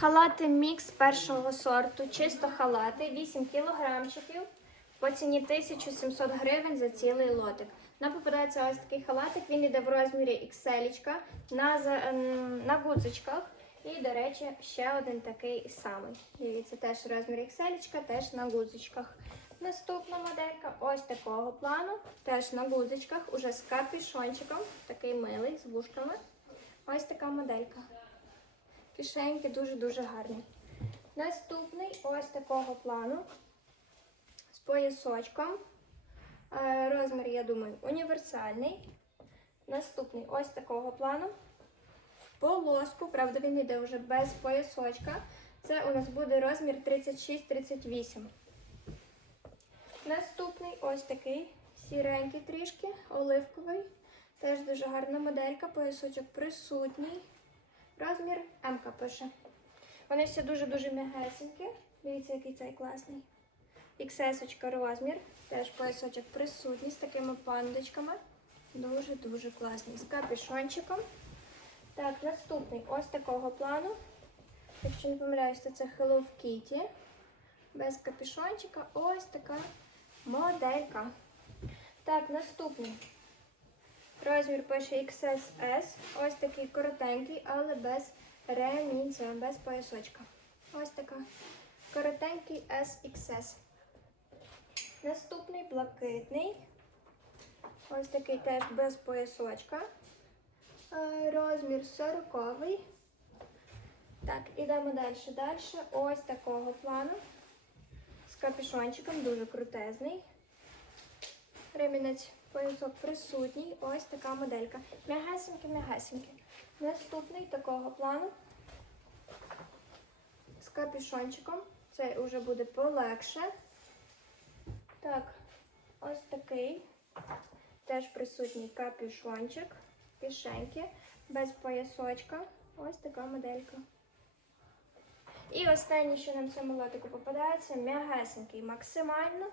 Халати мікс першого сорту, чисто халати, 8 кілограмчиків по ціні 1700 гривень за цілий лотик. Нам попадається ось такий халатик, він йде в розмірі XL, на, ем, на гудзичках. І, до речі, ще один такий самий. Дивіться, теж розмір XL, теж на гудзичках. Наступна моделька ось такого плану, теж на гудзичках, уже з капюшончиком, такий милий, з вушками. Ось така моделька. Кишеньки дуже-дуже гарні. Наступний ось такого плану з поясочком. Е, Розмір, я думаю, універсальний. Наступний ось такого плану. Полоску, правда, він йде вже без поясочка. Це у нас буде розмір 36-38. Наступний ось такий сіренький трішки, оливковий. Теж дуже гарна моделька, поясочок присутній. Розмір М пише. Вони всі дуже-дуже м'ягесенькі. Дивіться, який цей класний. XS розмір. Теж поясочок присутній з такими пандочками. Дуже-дуже класний. З капюшончиком. Так, наступний ось такого плану. Якщо не помиляюсь, то це Hello Kitty. Без капюшончика. Ось така моделька. Так, наступний. Розмір пише XSS. Ось такий коротенький, але без ремінця, без поясочка. Ось така. Коротенький SXS. Наступний блакитний. Ось такий теж без поясочка. Е, Розмір 40. Так, ідемо далі. Далі. Ось такого плану. З капюшончиком, дуже крутезний. Ремінець поясок присутній. Ось така моделька. М'ягесенькі, м'ягесенькі. Наступний такого плану. З капюшончиком. Цей вже буде полегше. Так, ось такий. Теж присутній капюшончик, кишеньки, без поясочка. Ось така моделька. І останнє, що нам в цьому лотику попадається, м'ягесенький максимально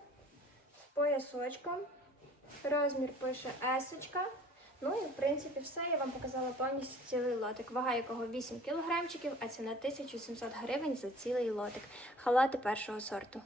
з поясочком. Розмір пише есочка. Ну і в принципі все. Я вам показала повністю цілий лотик. Вага якого 8 кілограмчиків, а ціна 1700 гривень за цілий лотик. Халати першого сорту.